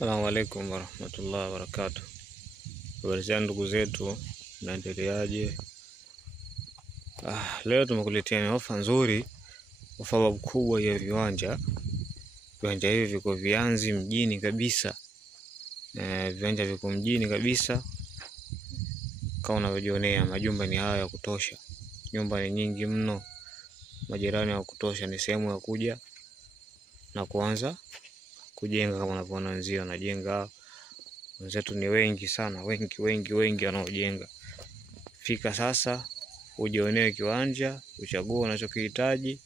Assalamu alaikum warahmatullahi wabarakatuh. Habari zenu ndugu zetu, mnaendeleaje? Leo tumekuletea ofa nzuri, ofa kubwa ya viwanja. Viwanja hivi viko Vianzi mjini kabisa. Viwanja viko mjini kabisa. Kama unavyojionea, majumba ni haya ya kutosha. Nyumba ni nyingi mno. Majirani wa kutosha, ni sehemu ya kuja na kuanza kujenga. Kama unavyoona wenzio wanajenga. Wenzetu ni wengi sana, wengi wanaojenga. Fika sasa, ujionee kiwanja, uchague unachokihitaji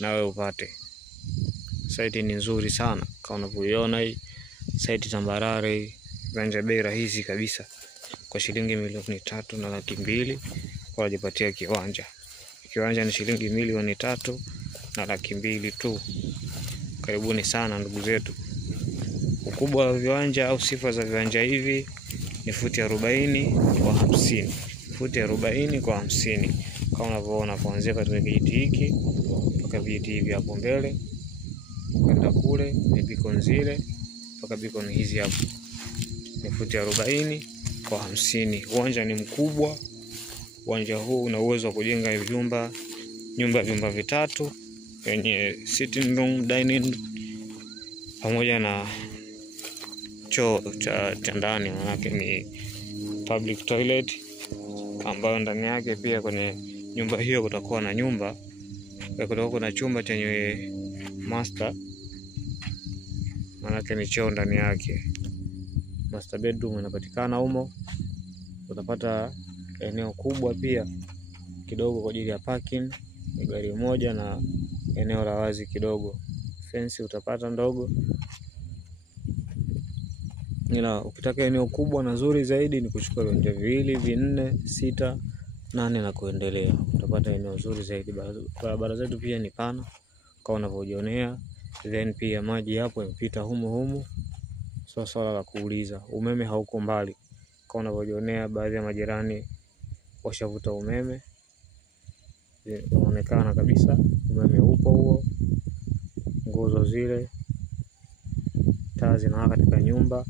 na wewe upate. Site ni nzuri sana, kama unavyoiona hii site tambarare, viwanja bei rahisi kabisa. Kwa shilingi 3,200,000 kwa kujipatia kiwanja. Kiwanja ni shilingi 3,200,000 tu. Karibuni sana ndugu zetu. Ukubwa wa viwanja au sifa za viwanja hivi ni futi 40 kwa 50. Futi 40 kwa 50. Kama unavyoona, kuanzia katika kijiti hiki mpaka vijiti hivi hapo mbele, kwenda kule ni beacon zile mpaka beacon hizi hapo. Ni futi 40 kwa 50. Uwanja ni mkubwa. Uwanja huu una uwezo wa kujenga vyumba vitatu yenye sitting room, dining pamoja na choo cha ndani, manake ni public toilet, ambayo ndani yake pia kwenye nyumba hiyo kutakuwa na chumba chenye master, manake ni choo ndani yake. Master bedroom inapatikana humo. Utapata eneo kubwa pia kidogo kwa ajili ya parking ya gari moja na eneo la wazi kidogo. Fence utapata ndogo. Ila ukitaka eneo kubwa na nzuri zaidi ni kuchukua viwanja 2, 4, 6, 8 na kuendelea. Utapata eneo nzuri zaidi. Barabara zetu pia ni pana kama unavyojionea. Then pia maji hapo yanapita humu. Sio swala la kuuliza. Umeme hauko mbali. Kama unavyojionea, baadhi ya majirani washavuta umeme. Unaonekana kabisa umeme upo huo. Nguzo zile, taa zinawaka katika nyumba.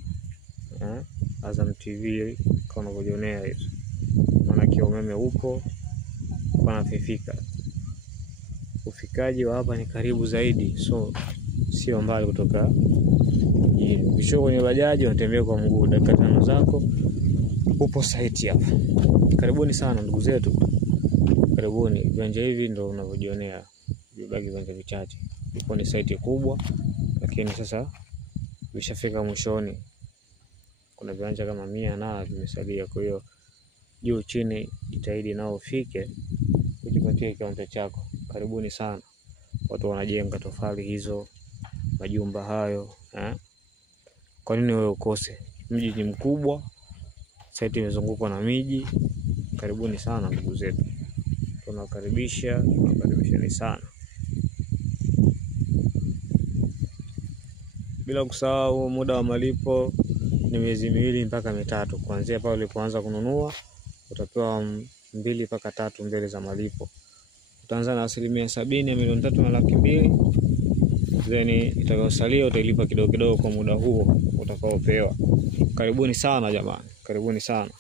Azam TV kama unavyojionea hizo. Maana umeme upo, panafifika. Ufikaji wa hapa ni karibu zaidi, so sio mbali kutoka mjini. Ukishuka kwenye bajaji unatembea kwa mguu, dakika 5 zako upo site hapa. Karibuni sana ndugu zetu. Karibuni. Viwanja hivi ndio unavyojionea. Vibaki viwanja vichache. Ipo ni site kubwa, lakini sasa vishafika mwishoni. Kuna viwanja kama 100 na vimesalia. Kwa hiyo juu chini jitahidi nao ufike ujipatie kiwanja chako. Karibuni sana. Watu wanajenga tofali hizo, majumba hayo, Kwa nini wewe ukose? Mji ni mkubwa, site imezungukwa na miji. Karibuni sana ndugu zetu. Tunakaribisheni sana. Bila kusahau muda wa malipo ni miezi 2 mpaka 3. Kuanzia pale ulipoanza kununua utapewa 2 mpaka 3 mbele za malipo. Utaanza na 70% ya 3,200,000. Then itakayosalia utalipa kidogo kwa muda huo utakaopewa. Karibuni sana jamani. Karibuni sana.